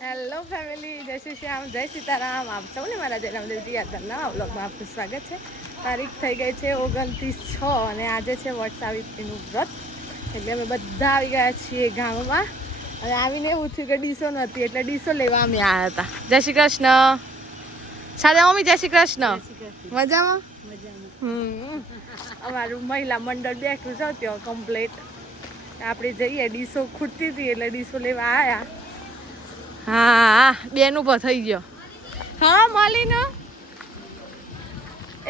Hello family, જય શ્રી શ્યામ, જય સીતારામ. આપ સૌને મારા જન્મદેવજી યાદવના વ્લોગમાં આપનું સ્વાગત છે. તારીખ થઈ ગઈ છે 29/6 અને આજે છે વટ સાવિત્રીનું વ્રત. એટલે અમે બધા આવી ગયા છીએ ગામમાં અને આવીને એવું થયું કે ડીસો નથી એટલે ડીસો લેવા અમે આવ્યા હતા. જય શ્રી કૃષ્ણ. સાદા મમ્મી, જય શ્રી કૃષ્ણ. મજામાં? અમારું મહિલા મંડળ બેઠું છે ત્યાં કમ્પ્લીટ. આપણે જઈએ, ડીસો ખૂટતી હતી એટલે ડીસો લેવા આવ્યા. હા, બેન ઉભો થઈ ગયો. હા, મળીને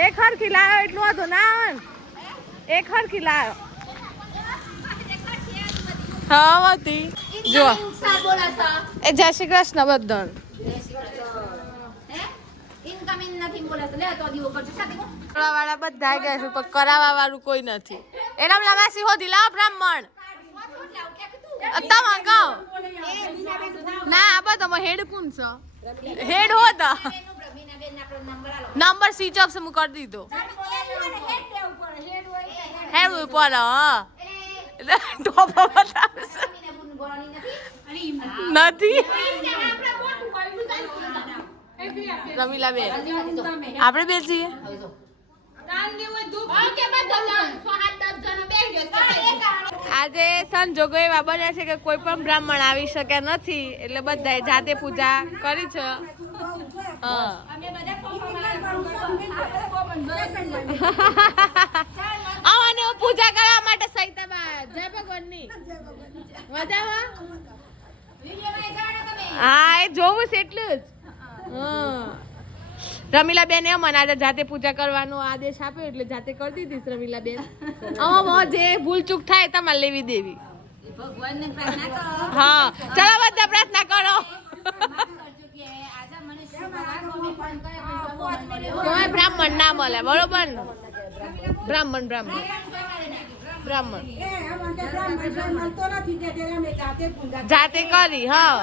એક હરખી લાવ્યો એટલું હતું ના, એક હરખી લાવ્યો. હા હતી જો એ જય શ્રી કૃષ્ણ બધાને. વાળા બધા ગયા છે પણ કરાવવા વાળું કોઈ નથી. એના લાવાસી હોધી લાવ બ્રાહ્મણ તમે કહો ના આ બધા હેડ કોણ છો? હેડ હોતા નંબર સ્વિચ ઓફ હું કરી દીધો. હેડ ઉપર હા ટોપો બતાવશે નથી. રમીલા બેન આપણે બે છીએ. આજે સંજોગો એવા બન્યા છે કે કોઈ પણ બ્રાહ્મણ આવી શકે નથી એટલે બધાએ જાતે પૂજા કરી છે. આવાને પૂજા કરવા માટે સૈતાબાદ જય ભગવાનની મજામાં. હા એ જોવું છે એટલું જ. રમીલા બેન એમ મને આજે જાતે પૂજા કરવાનો આદેશ આપ્યો એટલે જાતે કરી દીધી રમીલા બેન. આમાં જે ભૂલ ચૂક થાય તમારે લેવી દેવી. હા ચાલો બધા પ્રાર્થના કરો. કોઈ બ્રાહ્મણ ના મળે બરોબર ને? બ્રાહ્મણ બ્રાહ્મણ બ્રાહ્મણ જાતે કરી. હા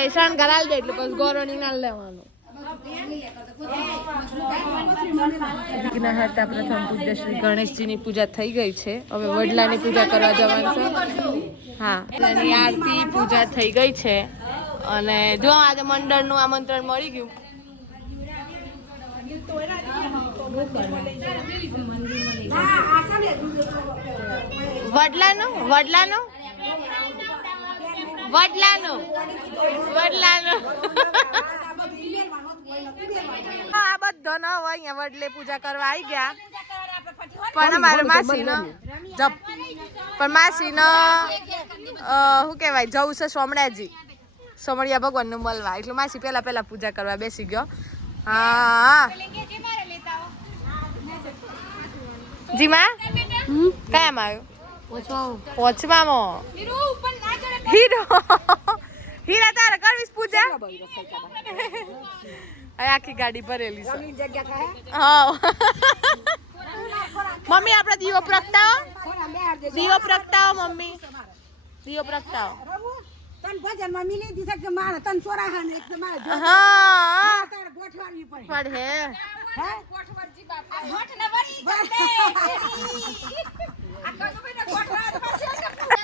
એ શણગાર આલી દે એટલે પછી ગોરણી ના લેવાનું. પ્રથમ પૂજા શ્રી ગણેશજીની પૂજા થઈ ગઈ છે. હવે વડલાની પૂજા કરવા જવાનું છે. હા વડલાની આરતી પૂજા થઈ ગઈ છે અને જો આજે મંડળનું આમંત્રણ મળી ગયું. વડલાનું વડલાનું વડલાનું વડલાનું આ બધા ન હોય અહીંયા વડલે પૂજા કરવા આવી ગયા પણ અમારે માસી નો જપ પણ માસી નો શું કેવાય જવું છે સોમણાજી સોમણિયા ભગવાન નું મળવા એટલે માસી પેલા પૂજા કરવા બેસી ગયો. હા જી માં કયામાં આવ્યું? પોચવામાં હીરો હીરા તારે કરવીશ પૂજા? આખી ગાડી ભરેલી છે. હા મમ્મી આપણે દીવો પ્રગટાવો. દીવો પ્રગટાવો મમ્મી, દીવો પ્રગટાવો. તન ભજન માં મિલી દીસે કે માર તન સોરાહા ને એક માર હા તાર ગોઠવાની પડે પડે હે ગોઠવરજી બાપા હોઠ ને વળી ગમે આ કનો બેને ગોઠવા પડશે.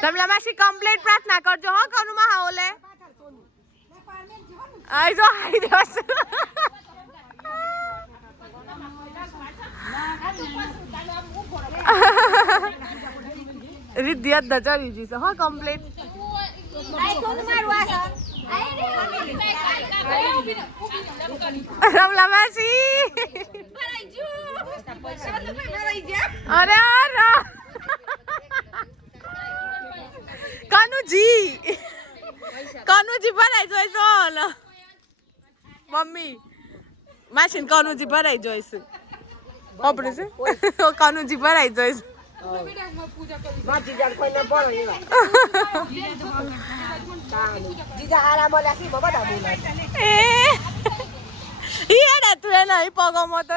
તમને માસી કમ્પ્લીટ પ્રાર્થના કરજો હો કનુમાં હા ઓલે આઈ જો આઈ દસ રીતિ અદ્ધ ચડી જશે હો કમ્પ્લીટ. રમલા માસી અરે કાનુજી ભરાઈ જોઈ સોલ મમ્મી માસી કાનુજી ભરાઈ જોઈશું ઓપરે છે કાનુજી ભરાઈ જોઈશ. તું એના પગમાં તો એ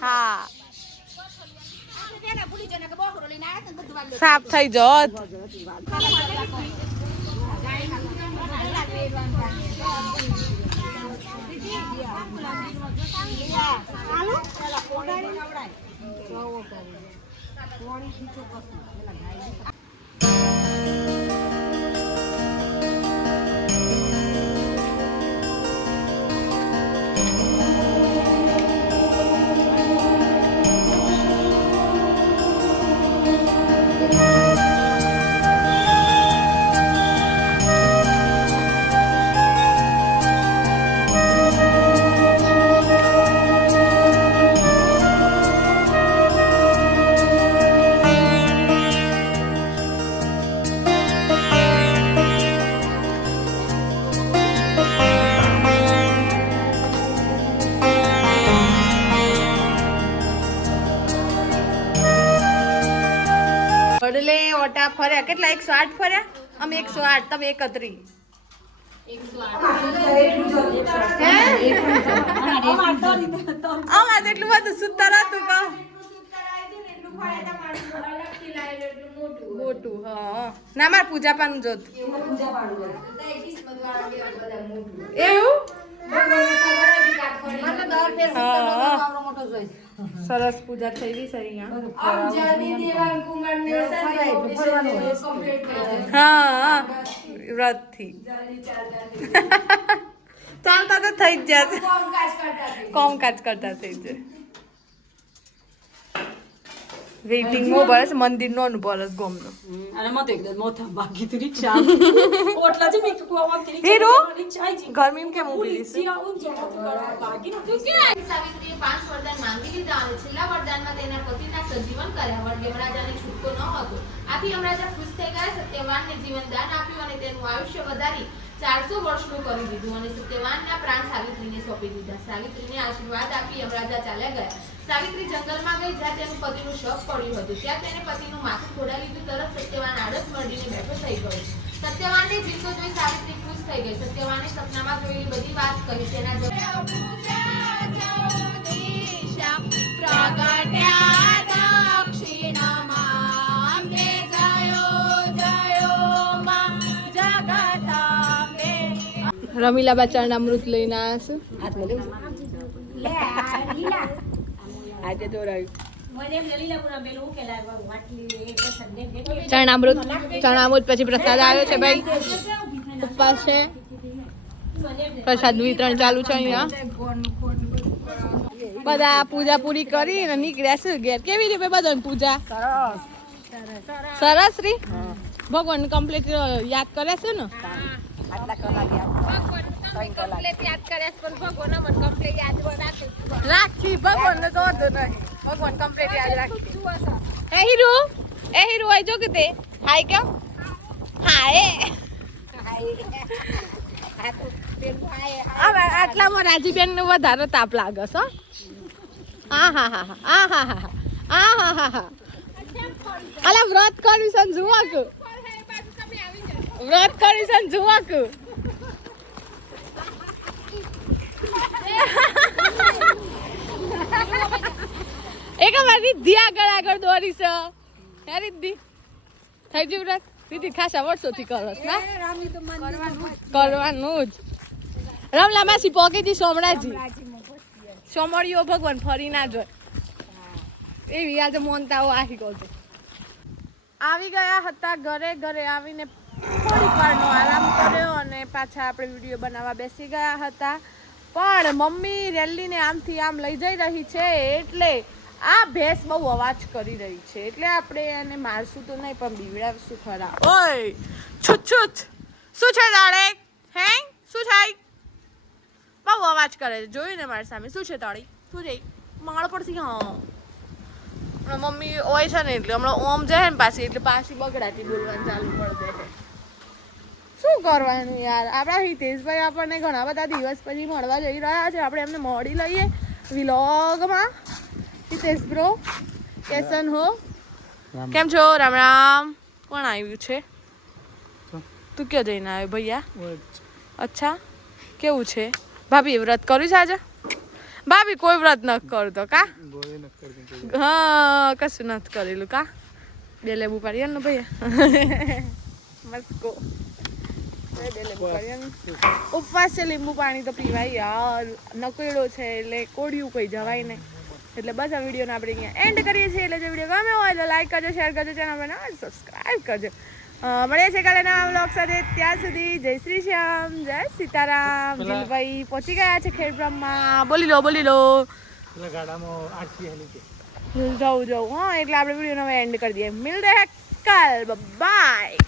હા સાફ થઈ જોત. ફર્યા કેટલા 108 ફર્યા અમે 108 તમે 31 આમાં એટલું બધું સુતર હતું કા મોટું હા ના માર પૂજા પાનું જોત એવું સરસ પૂજા થઈ ગઈ છે અહીંયા હા વ્રત થી ચાલતા તો થઈ જ જશે કામકાજ કરતા થઈ જાય વેઇટિંગ મો બરસ મંદિર નો બરસ ગોમનો અને મત એકદમ મોથા બાકી તો રિક્ષા ઓટલા જે મેક કો આમ રિક્ષા હીરો રિક્ષા આઈ ગરમી કેમ ઊભી છે સિયા ઉન જો બાકી નો સાવિત્રીએ 5 વરદાન માંગી લીધા અને છેલ્લા વરદાનમાં તેના પતિના સજીવન કર્યા વડે યમરાજાને છૂટકો ન હતો. આથી યમરાજા ખુશ થઈ ગયા, સત્યવાનને જીવન દાન આપ્યું અને તેનું આયુષ્ય વધારી 400 વર્ષનું કરી દીધું અને સત્યવાનના પ્રાણ સાવિત્રીને સોંપી દીધા. સાવિત્રીને આશીર્વાદ આપી યમરાજા ચાલ્યા ગયા. સાવિત્રી જંગલમાં ગઈ જ્યાં તેનું પતિનું શવ પડ્યું હતું. ત્યાં તેને પતિનું માથું ખોડા લીધું. તરત સત્યવાન આળસ મળીને બેઠો થઈ ગયો. સત્યવાનને જીવતો જોઈ સાવિત્રી ખુશ થઈ ગઈ. સત્યવાને સપનામાં જોયેલી બધી વાત કહી. તેના રમીલા બા ચરણામૃત લઈને આવ્યા છે. હાથમાં લેવું લે આ લીલા આજે દોરાયું મને એમ લીલા પૂરા બેલું કેલા વાટલી એક પસંદ ને ચરણામૃત પછી પ્રસાદ આવ્યો છે ભાઈ. ઉપવાસ છે, પ્રસાદ વિતરણ ચાલુ છે અહીંયા. બધા પૂજા પૂરી કરી અને નીકળ્યા છે ઘેર. કેવી રીતે બધાની પૂજા? સરસ રી ભગવાન કમ્પ્લીટ યાદ કરે છે ને? રાખી ભગવાન ને તો વાંધો નહીં, ભગવાન કમ્પ્લીટ યાદ રાખી. એ હીરો આઈ જો કે તે હાય કેમ હાય આટલામાં રાજીબેન ને વધારે તાપ લાગે છે. હા હા હા હા હા હા હા હા હા હા અલા વ્રત કર્યું છે જુઓ કે વ્રત કર્યું છે જુઓ કે એક અમારી રિદ્ધિ આગળ દોરી છે. હે રિદ્ધિ થઈ ગયું વ્રત? રિદ્ધિ ખાસા વર્ષોથી કરો છો ને? કરવાનું જ. રમલા માસી પોકેજી સોમરાજી સોમળીઓ ભગવાન ફરી ના જોય એવી આજે મોનતાઓ આહી ગયો. આવી ગયા હતા ઘરે આવીને થોડીક વારનો આરામ કર્યો અને પાછા આપણે વિડીયો બનાવવા બેસી ગયા હતા. પણ મમ્મી રેલીને આમથી આમ લઈ જઈ રહી છે એટલે આ ભેંસ બહુ અવાજ કરી રહી છે એટલે આપણે એને મારશું તો નહીં પણ બીવડાવશું ખરા. ઓય છૂટ છૂટ શું છે તાળે? હે શું થાય? બહુ અવાજ કરે છે. જોયું ને મારી સામે. શું છે તાળી? શું છે? માળ પડતી. હા હમણાં મમ્મી હોય છે ને એટલે હમણાં ઓમ જાય ને એટલે પાછી બગડાતી બોલવાનું ચાલુ કરી દે. શું કરવાનું યાર. આપણા હિતેશભાઈ આપણને ઘણા બધા દિવસ પછી મળવા જઈ રહ્યા છે. આપણે એમને મળી લઈએ વિલોગમાં. હિતેશ બ્રો કેસન હો? કેમ છો? રામ રામ. કોણ આવ્યું છે? તું ક્યાં જઈને આવ્યો ભૈયા? અચ્છા કેવું છે? ભાભી વ્રત કર્યું છે આજે? ભાભી કોઈ વ્રત ન કરતો કા? હા કશું નથી કરેલું કા? બે લેબુ પાડીએ ને ભૈયા મસ્કો. ઉપવાસ છે, લીંબુ પાણી તો પીવાય યાર. નકોડો છે એટલે કોડિયું કોઈ જવાય નહીં. એટલે બસ આ વિડીયોને આપણે અહીંયા એન્ડ કરીએ છીએ. એટલે જો વિડીયો ગમે હોય તો લાઈક કરજો, શેર કરજો, ચેનલ સબસ્ક્રાઈબ કરજો. મળીએ છીએ કાલે નવા વ્લોગ સાથે. ત્યાં સુધી જય શ્રી શ્યામ, જય સીતારામ. દિલભાઈ પહોંચી ગયા છે ખેડબ્રહ્મા. બોલી લો જવું હા. એટલે આપણે વિડીયોનો એન્ડ કરી દઈએ. મિલતે હે કલ. બાય.